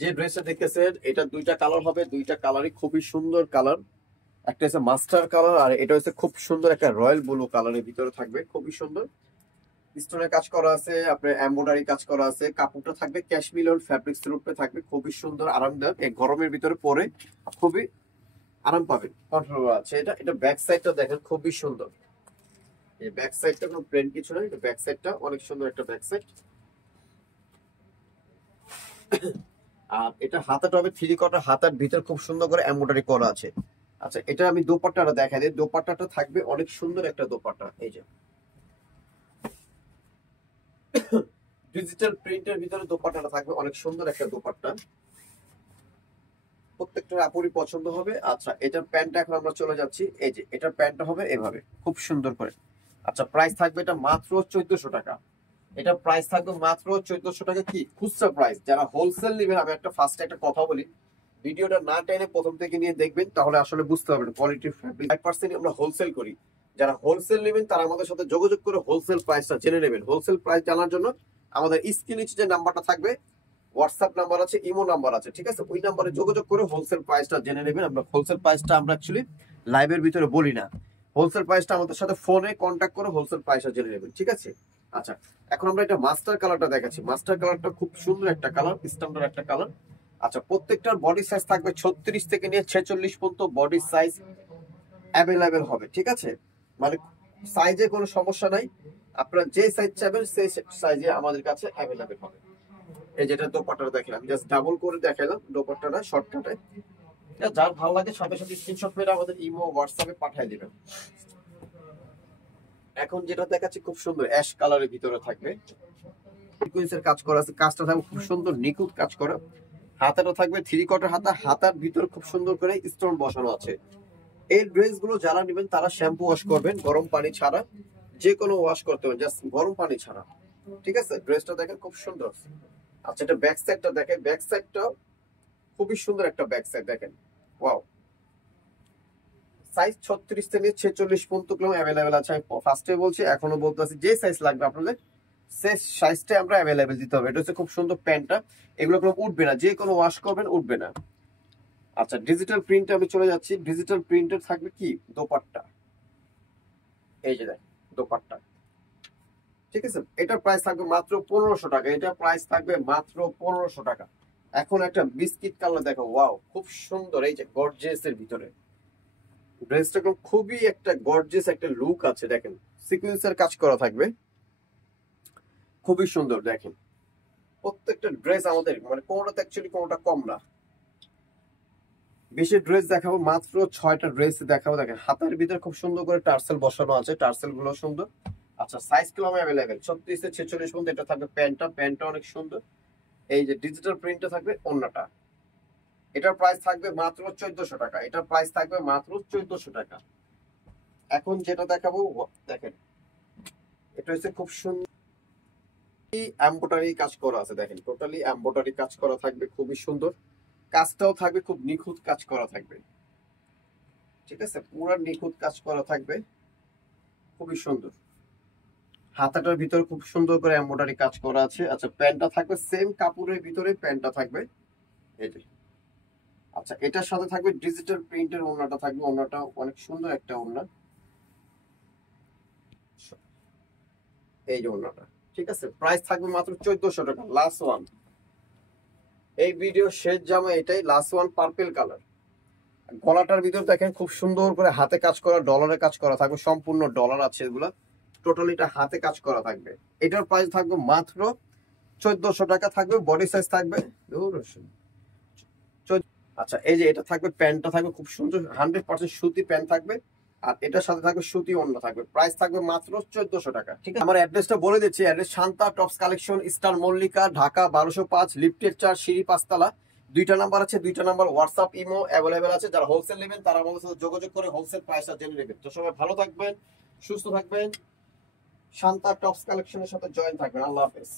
যে ড্রেসটা দেখতেছেন এটা দুইটা কালার হবে, দুইটা কালারই খুবই সুন্দর কালার। একটা হচ্ছে মাস্টার কালার আর এটা হচ্ছে খুব সুন্দর একটা রয়্যাল ব্লু কালারের ভিতরে থাকবে, খুবই সুন্দর। স্টোনের কাজ করা আছে, আপনার এমব্রয়ডারি কাজ করা আছে, কাপড়টা থাকবে ক্যাশমিলন ফ্যাব্রিক্স এর উপরে থাকবে, খুবই সুন্দর আরামদায়ক। এই গরমের ভিতরে পরে খুবই আরাম পাবেন, কন্ট্রোল আছে। এটা এটা ব্যাক সাইডটা দেখেন খুবই সুন্দর। এই ব্যাক সাইডটা কোনো প্লেন কিছু না, এটা ব্যাক সাইডটা অনেক সুন্দর একটা ব্যাক সাইড। আর এটা হাতাটা হবে থ্রি কোয়ার্টার, হাতার ভিতর খুব সুন্দর করে এমব্রয়ডারি করা আছে। আচ্ছা, এটা আমি দোপাট্টাটা দেখাই দিই। দোপাট্টাটা থাকবে অনেক সুন্দর একটা দোপাট্টা, এই যে ডিজিটাল প্রিন্টের ভিতরে দোপাট্টাটা থাকবে অনেক সুন্দর একটা দোপাট্টা, প্রত্যেকটা আপুরই পছন্দ হবে। আচ্ছা, এটার প্যান্টটা এখন আমরা চলে যাচ্ছি। এই যে এটার প্যান্টটা হবে এভাবে খুব সুন্দর করে। আচ্ছা, প্রাইস থাকবে এটা মাত্র 1400 টাকা। এটা প্রাইস থাকবে মাত্র 1400 টাকা। কি খুচরা প্রাইস, যারা হোলসেল নেবেন, আমি একটা ফার্স্টে একটা কথা বলি, ভিডিওটা না টেনে প্রথম থেকে নিয়ে দেখবেন, তাহলে আসলে বুঝতে পারবেন কোয়ালিটি ফ্যাব্রিক 5% আমরা হোলসেল করি। যারা হোলসেল নেবেন তারা আমাদের সাথে যোগাযোগ করে হোলসেল প্রাইসটা জেনে নেবেন। হোলসেল প্রাইস জানার জন্য আমাদের স্ক্রিনে যে নাম্বারটা থাকবে, হোয়াটসঅ্যাপ নাম্বার আছে, ইমো নাম্বার আছে, ঠিক আছে, ওই নাম্বারে যোগাযোগ করে হোলসেল প্রাইসটা জেনে নেবেন। আমরা হোলসেল প্রাইসটা আমরা অ্যাকচুয়ালি লাইভের ভিতরে বলি না, হোলসেল প্রাইসটা আমাদের সাথে ফোনে কন্ট্যাক্ট করে হোলসেল প্রাইসটা জেনে নেবেন, ঠিক আছে। আচ্ছা, এখন আমরা এটা মাস্টার কালারটা দেখাচ্ছি। মাস্টার কালারটা খুব সুন্দর একটা কালার, স্ট্যান্ডার্ড একটা কালার। আচ্ছা, প্রত্যেকটার বডি সাইজ থাকবে 36 থেকে নিয়ে 46 পর্যন্ত বডি সাইজ অ্যাভেলেবেল হবে, ঠিক আছে। মানে সাইজে কোনো সমস্যা নাই, আপনারা যে সাইজ চাইবেন সেই সাইজে আমাদের কাছে অ্যাভেলেবেল হবে। এই যেটা দোপাট্টাটা দেখেন, আমি জাস্ট ডাবল করে দেখালাম দোপাট্টাটা শর্টকাটে। যার ভালো লাগে সাথে সাথে স্ক্রিনশট মেরে আমাদের ইমো হোয়াটসঅ্যাপে পাঠিয়ে দিবেন। এখন যেটা দেখাচ্ছি খুব সুন্দর অ্যাশ কালারের ভিতরে থাকবে, সিকোয়েন্সের কাজ করা আছে, কাজটা থাকবে খুব সুন্দর নিখুঁত কাজ করা। হাতাটা থাকবে থ্রি কোয়ার্টার হাতা, হাতার ভিতর খুব সুন্দর করে স্টোন বসানো আছে। এই ড্রেস গুলো যারা নেবেন তারা শ্যাম্পু ওয়াশ করবেন গরম পানি ছাড়া, যে কোনো ওয়াশ করতে হবে, জাস্ট গরম পানি ছাড়া, ঠিক আছে। ড্রেসটা দেখেন খুব সুন্দর। আচ্ছা, এটা ব্যাক সাইডটা দেখেন, ব্যাক সাইডটা খুবই সুন্দর একটা ব্যাক সাইড দেখেন, ওয়াও। সাইজ 36 থেকে 46 পর্যন্ত অ্যাভেলেবেল আছে। আমি ফার্স্টে বলছি, এখনো বলতেছি, যে সাইজ লাগবে আপনাদের সেই সাইজটা আমরা অ্যাভেলেবেল দিতে হবে। এটা হচ্ছে খুব সুন্দর প্যান্টটা, এগুলো কোনো উঠবে না, যে কোনো ওয়াশ করবেন উঠবে না। আচ্ছা, ডিজিটাল প্রিন্টে আমি চলে যাচ্ছি। ডিজিটাল প্রিন্টের থাকবে কি দোপাট্টা, এই যে দেখেন দোপাট্টা, ঠিক আছে। এটার প্রাইস থাকবে মাত্র 1500 টাকা। এটা প্রাইস থাকবে মাত্র 1500 টাকা। এখন একটা বিস্কিট কালার দেখো, ওয়াও, খুব সুন্দর। এই যে গর্জিয়াস এর ভিতরে ড্রেসটা খুবই একটা গর্জিয়াস একটা লুক আছে, দেখেন সিকোয়েন্সের কাজ করা থাকবে, খুবই সুন্দর। দেখেন প্রত্যেকটা ড্রেস আমাদের মানে কোনোটা অ্যাকচুয়ালি কোনোটা কম না। বেশি ড্রেস দেখাবো, মাত্র 6টা ড্রেস দেখাবো। দেখেন হাতের ভিতরে খুব সুন্দর করে টার্সেল বসানো আছে, টার্সেল গুলো সুন্দর। আচ্ছা, সাইজ গুলো অ্যাভেলেবেল 36 থেকে 46 পর্যন্ত। এটা থাকবে প্যান্টটা, প্যান্টটা অনেক সুন্দর। এই যে ডিজিটাল প্রিন্টে থাকবে ওন্নাটা। এটার প্রাইস থাকবে মাত্র 1400 টাকা। এটার প্রাইস থাকবে মাত্র 1400 টাকা। এখন যেটা দেখাবো দেখেন, এটা হচ্ছে খুব সুন্দর এমব্রয়ডারি কাজ করা আছে, দেখেন টোটালি এমব্রয়ডারি কাজ করা থাকবে, খুবই সুন্দর। কাজটাও থাকবে খুব নিখুঁত কাজ করা থাকবে, ঠিক আছে, পুরো নিখুঁত কাজ করা থাকবে, খুবই সুন্দর। হাতাটার ভিতরে খুব সুন্দর করে এমব্রয়ডারি কাজ করা আছে। আচ্ছা, প্যান্টটা থাকবে সেম কাপড়ের ভিতরে, প্যান্টটা থাকবে এই যে। আচ্ছা, এটার সাথে থাকবে ডিজিটাল প্রিন্টের ওড়নাটা থাকবে, ওড়নাটা অনেক সুন্দর একটা ওড়না, এই যে ওড়নাটা, ঠিক আছে। প্রাইস থাকবে মাত্র 1400 টাকা, লাস্ট ওয়ান। এই ভিডিও শেষ জামা এটাই, লাস্ট ওয়ান, পার্পল কালার। গলাটার ভিতর দেখেন খুব সুন্দর করে হাতে কাজ করা, ডলারে কাজ করা থাকবে, সম্পূর্ণ ডলার আছে এগুলা, টোটালিটা হাতে কাজ করা থাকবে। এটার প্রাইস থাকবে মাত্র 1400 টাকা থাকবে। বডি সাইজ থাকবে, আচ্ছা, এই যে এটা থাকবে, প্যান্টটা থাকবে খুব সুন্দর 100% সুতি প্যান্ট থাকবে, আর এটার সাথে থাকবে সুতি ওড়না থাকবে। প্রাইস থাকবে মাত্র 1400 টাকা, ঠিক আছে। আমার অ্যাড্রেসটা বলে দিচ্ছি, address Shanta tops collection, star Mallika, Dhaka 1205, লিফটের 4, সিঁড়ি 5 তলা। দুইটা নাম্বার আছে, দুইটা নাম্বার হোয়াটসঅ্যাপ ইমো অ্যাভেলেবেল আছে। যারা হোলসেল নেবেন তারা আমাদের সাথে যোগাযোগ করে হোলসেল প্রাইসটা জেনে নেবেন। তো সবাই ভালো থাকবেন, সুস্থ থাকবেন, শান্তা টপস কালেকশনের সাথে জয়েন থাকবেন। আল্লাহ হাফেজ।